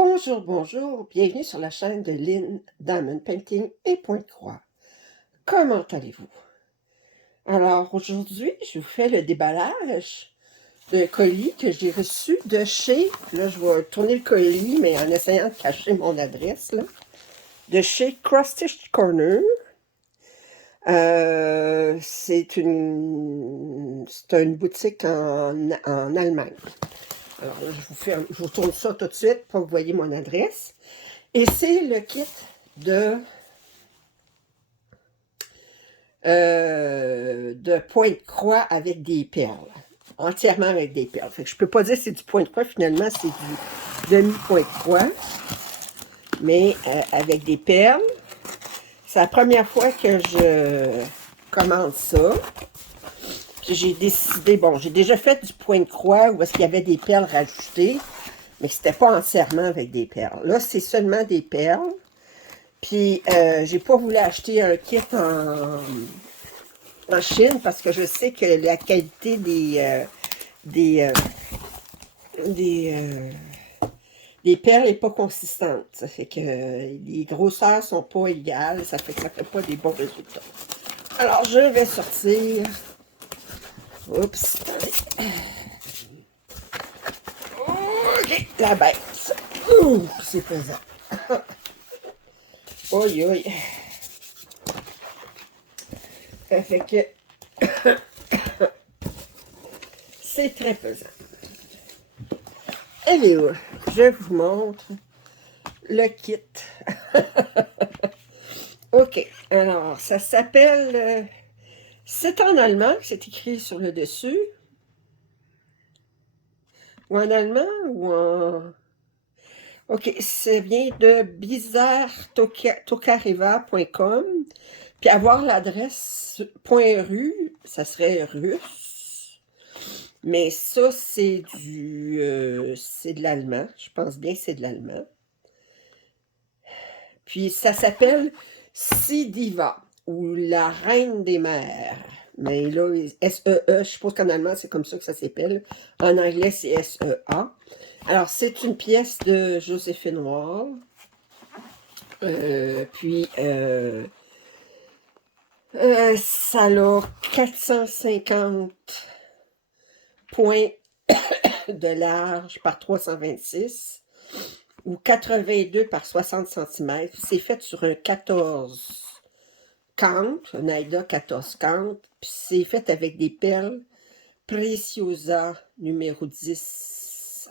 Bonjour, bonjour, bienvenue sur la chaîne de Lynn Diamond Painting et Pointe-Croix. Comment allez-vous? Alors aujourd'hui, je vous fais le déballage d'un colis que j'ai reçu de chez, là je vais tourner le colis, mais en essayant de cacher mon adresse, là, de chez Cross Stitch Corner. C'est une boutique en Allemagne. Alors là, je vous tourne ça tout de suite pour que vous voyez mon adresse. Et c'est le kit de pointe-croix avec des perles. Entièrement avec des perles. Fait que je peux pas dire que c'est du pointe-croix, finalement, c'est du demi-pointe-croix. Mais avec des perles. C'est la première fois que je commande ça. J'ai décidé, bon, j'ai déjà fait du pointe-croix où est-ce qu'il y avait des perles rajoutées, mais c'était pas entièrement avec des perles. Là, c'est seulement des perles. Puis, j'ai pas voulu acheter un kit en Chine parce que je sais que la qualité des perles n'est pas consistante. Ça fait que les grosseurs sont pas égales. Ça fait que ça fait pas des bons résultats. Alors, je vais sortir. Oups. OK, la bête. Ouh, c'est pesant. Oi, oi. Ça fait que c'est très pesant. Allez, je vous montre le kit. OK, alors, ça s'appelle... c'est en allemand, c'est écrit sur le dessus. Ou en allemand, ou en... OK, ça vient de bizarretokariva.com. Puis avoir l'adresse .ru, ça serait russe. Mais ça, c'est c'est de l'allemand. Je pense bien que c'est de l'allemand. Puis ça s'appelle Sidiva, ou la reine des mers. Mais là, S-E-E, je suppose qu'en allemand, c'est comme ça que ça s'appelle. En anglais, c'est S-E-A. Alors, c'est une pièce de Joséphine Wall. Ça a 450 points de large par 326 ou 82 par 60 cm. C'est fait sur un 14 count, un Aida 14 count. Puis c'est fait avec des perles Preciosa numéro 10.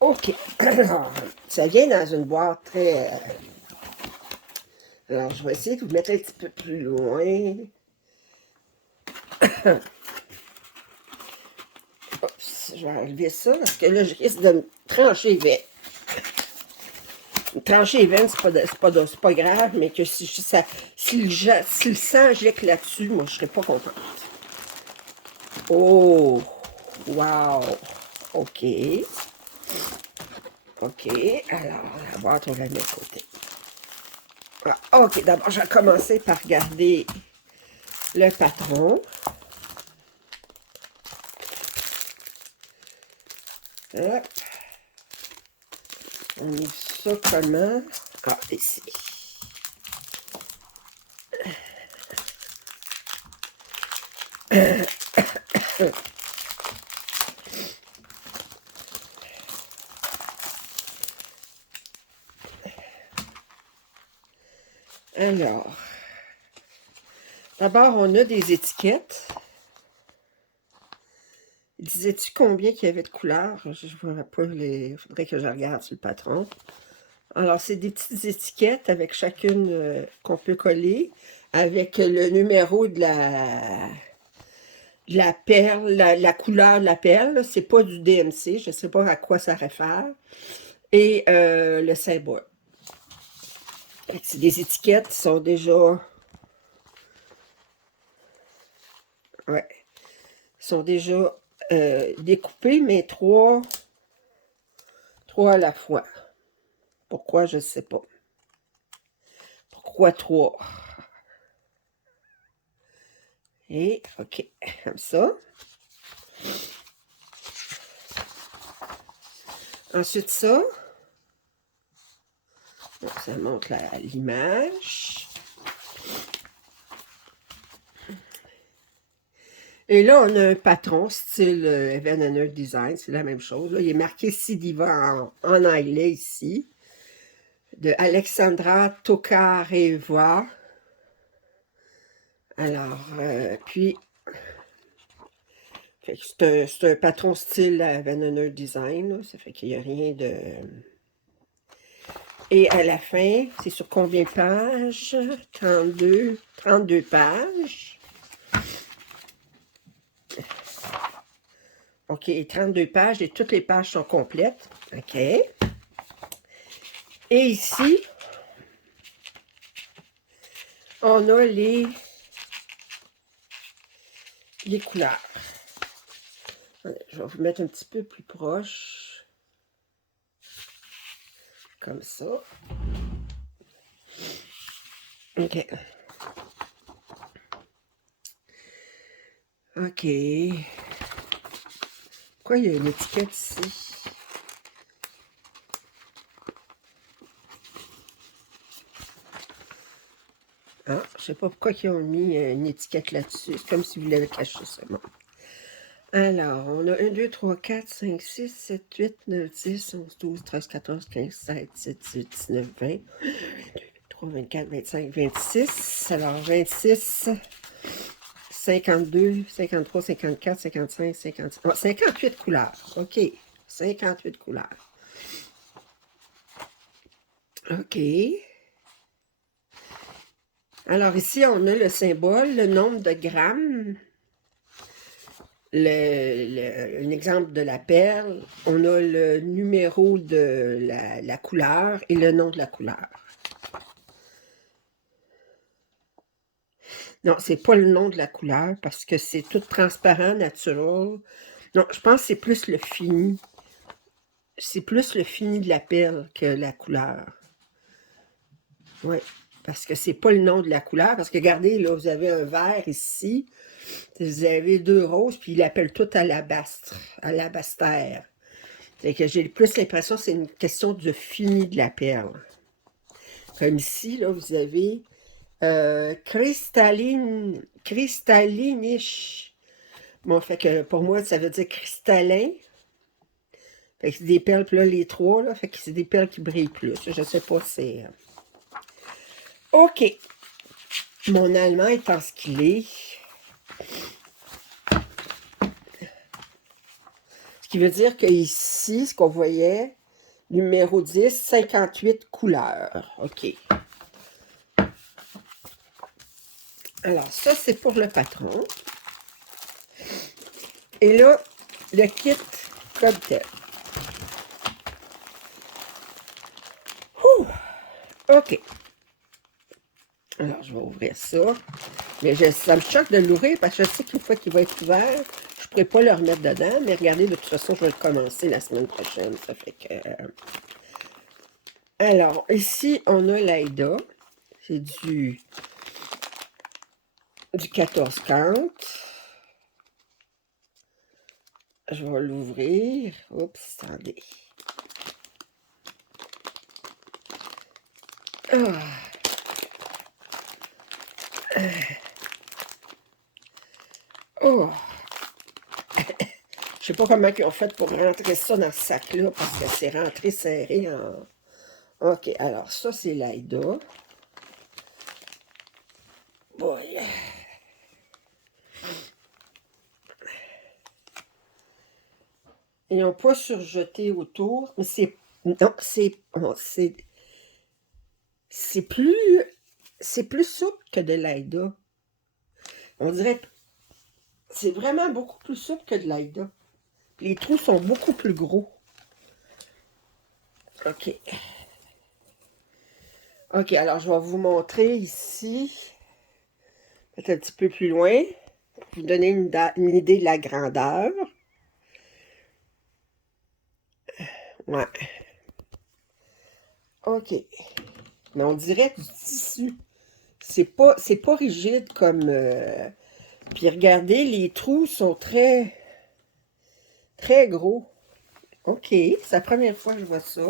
OK. Alors, ça vient dans une boîte très... Alors, je vais essayer de vous mettre un petit peu plus loin. Oups, je vais enlever ça parce que là, je risque de me trancher les veines. Trancher les veines, c'est pas grave, mais que si le sang jette là-dessus, moi, je serais pas contente. Oh! Wow! OK. OK. Alors, la boîte, on va la mettre de côté. Ah, OK, d'abord, je vais commencer par regarder le patron. Hop. On met ça comment? Ah, ici. Alors, d'abord, on a des étiquettes. Disais-tu combien qu'il y avait de couleurs? Je ne vois pas les... Il faudrait que je regarde sur le patron. Alors, c'est des petites étiquettes avec chacune qu'on peut coller, avec le numéro de la perle, la couleur de la perle. C'est pas du DMC, je ne sais pas à quoi ça réfère. Et le symbole. C'est des étiquettes qui sont déjà... Ouais. Sont déjà découpées, mais trois à la fois. Pourquoi, je ne sais pas. Pourquoi 3? Et, OK, comme ça. Ensuite, ça, Donc, ça montre l'image. Et là, on a un patron style Evenener Design, c'est la même chose. Là, il est marqué Sidiva en anglais ici, de Alexandra Tokareva. Alors, puis, c'est un patron style Evenener Design, là, ça fait qu'il n'y a rien de... Et à la fin, c'est sur combien de pages? 32 pages. OK, 32 pages et toutes les pages sont complètes. OK. Et ici, on a les couleurs. Je vais vous mettre un petit peu plus proche. Comme ça. OK. OK. Pourquoi il y a une étiquette ici? Ah, je sais pas pourquoi ils ont mis une étiquette là-dessus. C'est comme si vous l'avez caché, c'est bon. Alors, on a 1, 2, 3, 4, 5, 6, 7, 8, 9, 10, 11, 12, 13, 14, 15, 16, 17, 18, 19, 20, 23, 24, 25, 26. Alors, 26, 52, 53, 54, 55, 56. Oh, 58 couleurs. OK. 58 couleurs. OK. Alors, ici, on a le symbole, le nombre de grammes. Un exemple de la perle, on a le numéro de la couleur et le nom de la couleur. Non, c'est pas le nom de la couleur parce que c'est tout transparent, natural. Non, je pense que c'est plus le fini. C'est plus le fini de la perle que la couleur. Oui, parce que c'est pas le nom de la couleur. Parce que regardez, là, vous avez un vert ici. Vous avez 2 roses, puis il l'appelle tout alabastre, alabastère. C'est que j'ai plus l'impression que c'est une question de fini de la perle. Comme ici, là, vous avez cristallinish. Bon, fait que pour moi, ça veut dire cristallin. Fait que c'est des perles, puis là, les 3, là, fait que c'est des perles qui brillent plus. Je sais pas, c'est... OK. Mon allemand étant ce qu'il est. Ce qui veut dire que ici, ce qu'on voyait, numéro 10, 58 couleurs. OK. Alors, ça, c'est pour le patron. Et là, le kit comme tel. Ouh! OK. Alors, je vais ouvrir ça. Mais ça me choque de l'ouvrir parce que je sais qu'une fois qu'il va être ouvert, je ne pourrai pas le remettre dedans. Mais regardez, de toute façon, je vais le commencer la semaine prochaine. Ça fait que... Alors, ici, on a l'Aïda. C'est du 14,50. Je vais l'ouvrir. Oups, attendez. Ah. Oh! Je sais pas comment ils ont fait pour rentrer ça dans ce sac-là, parce que c'est rentré serré en... OK, alors ça, c'est l'Aïda. Boy. Ils n'ont pas surjeté autour, mais c'est... Non, c'est plus souple que de l'Aïda. On dirait que c'est vraiment beaucoup plus souple que de l'Aïda. Les trous sont beaucoup plus gros. OK. OK, alors je vais vous montrer ici, peut-être un petit peu plus loin, pour vous donner une idée de la grandeur. Ouais. OK. Mais on dirait du tissu. C'est pas rigide comme... Puis regardez, les trous sont très, très gros. OK, c'est la première fois que je vois ça.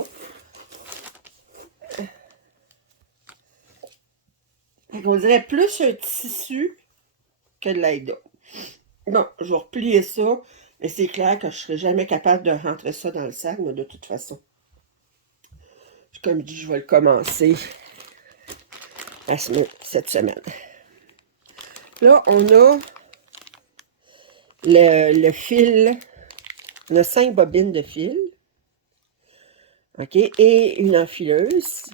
dirait plus un tissu que de l'aida. Bon, je vais replier ça, mais c'est clair que je ne serai jamais capable de rentrer ça dans le sac, mais de toute façon. Comme je dis, je vais le commencer cette semaine. Là, on a le fil. On a 5 bobines de fil. OK? Et une enfileuse.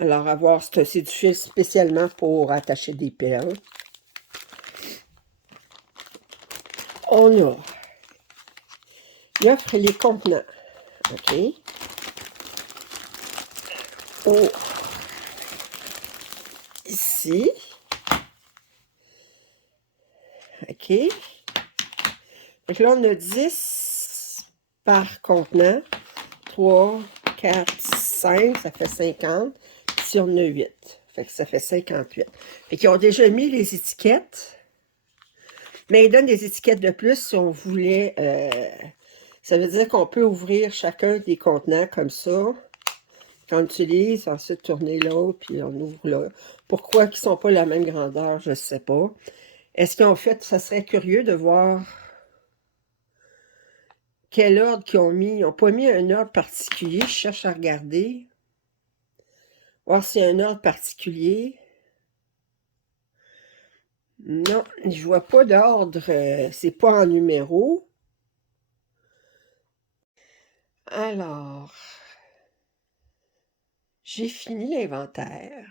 Alors, à voir, c'est du fil spécialement pour attacher des perles. On a. Il offre les contenants. OK? Oh. Ici. OK? Donc là, on a 10 par contenant. 3, 4, 5, ça fait 50. Ici, on a 8. Fait que ça fait 58. Fait qu'ils ont déjà mis les étiquettes. Mais ils donnent des étiquettes de plus si on voulait. Ça veut dire qu'on peut ouvrir chacun des contenants comme ça. Quand on utilise, ensuite tourner l'autre, puis on ouvre là. Pourquoi ils ne sont pas la même grandeur, je ne sais pas. Est-ce qu'ils ont fait, ça serait curieux de voir quel ordre qu'ils ont mis. Ils n'ont pas mis un ordre particulier. Je cherche à regarder. Voir s'il y a un ordre particulier. Non, je vois pas d'ordre. C'est pas en numéro. Alors, j'ai fini l'inventaire.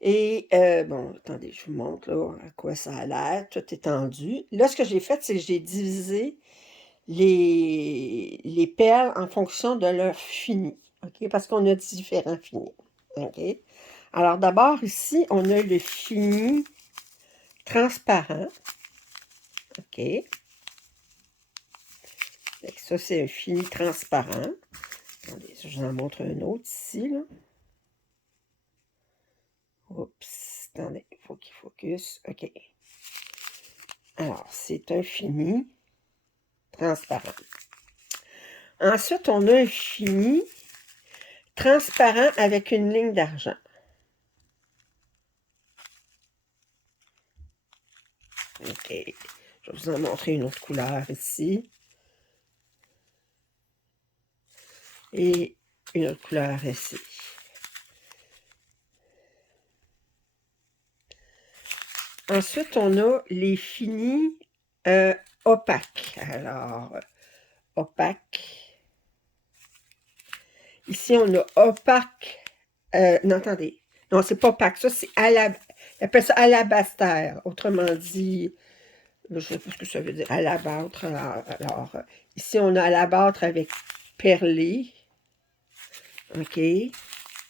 Et, bon, attendez, je vous montre là à quoi ça a l'air, tout étendu. Là, ce que j'ai fait, c'est que j'ai divisé les perles en fonction de leur fini, OK? Parce qu'on a différents finis, OK? Alors, d'abord, ici, on a le fini transparent, OK? Ça, c'est un fini transparent. Attendez, je vous en montre un autre ici, là. Oups, attendez, il faut qu'il focus. OK. Alors, c'est un fini transparent. Ensuite, on a un fini transparent avec une ligne d'argent. OK. Je vais vous en montrer une autre couleur ici. Et une autre couleur ici. Ensuite, on a les finis opaques. Alors, opaque. Ici, on a opaque. Non, attendez. Non, c'est pas opaque. Ça, c'est ils appellent ça alabaster. Autrement dit, je ne sais pas ce que ça veut dire. Alabâtre. Alors, ici, on a alabâtre avec perlé. OK. Je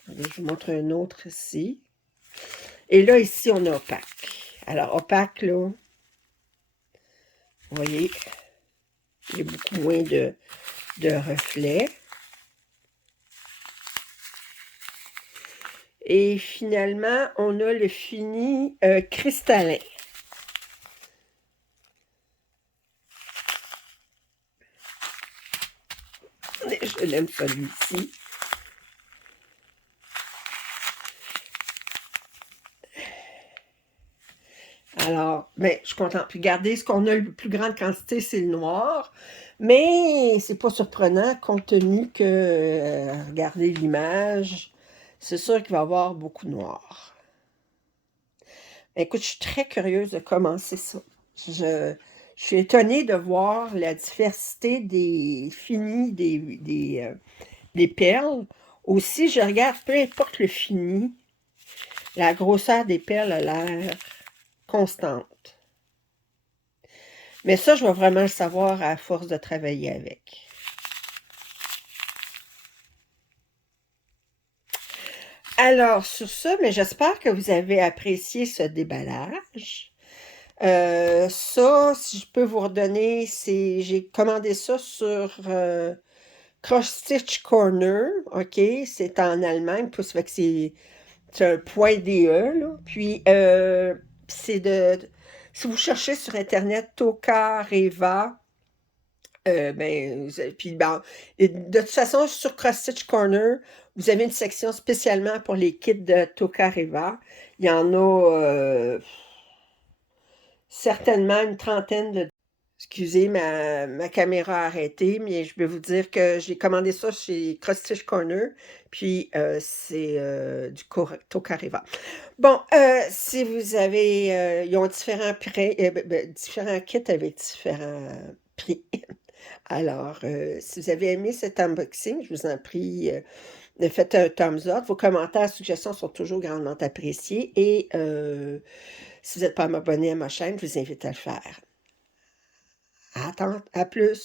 vous montre un autre ici. Et là, ici, on a opaque. Alors, opaque, là, vous voyez, il y a beaucoup moins de reflets. Et finalement, on a le fini cristallin. Je l'aime celui-ci. Alors, ben, je suis contente. Puis regardez, ce qu'on a le plus grande quantité, c'est le noir. Mais c'est pas surprenant, compte tenu que, regardez l'image, c'est sûr qu'il va y avoir beaucoup de noir. Écoute, je suis très curieuse de commencer ça. Je suis étonnée de voir la diversité des finis, des perles. Aussi, je regarde, peu importe le fini, la grosseur des perles a l'air constante. Mais ça, je vais vraiment le savoir à force de travailler avec. Alors, sur ça, mais j'espère que vous avez apprécié ce déballage. Ça, si je peux vous redonner, j'ai commandé ça sur Cross Stitch Corner, OK? C'est en Allemagne, puis ça fait que c'est un point DE, là. Puis, c'est de... Si vous cherchez sur Internet, Toka Reva, Puis bon, et de toute façon, sur Cross Stitch Corner, vous avez une section spécialement pour les kits de Tokariva. Il y en a certainement une trentaine de... Excusez, ma caméra a arrêté, mais je vais vous dire que j'ai commandé ça chez Cross Stitch Corner, puis c'est du Tokariva. Bon, si vous avez... ils ont différents prix, différents kits avec différents prix. Alors, si vous avez aimé cet unboxing, je vous en prie, faites un thumbs up. Vos commentaires, suggestions sont toujours grandement appréciés. Et si vous n'êtes pas abonné à ma chaîne, je vous invite à le faire. À plus!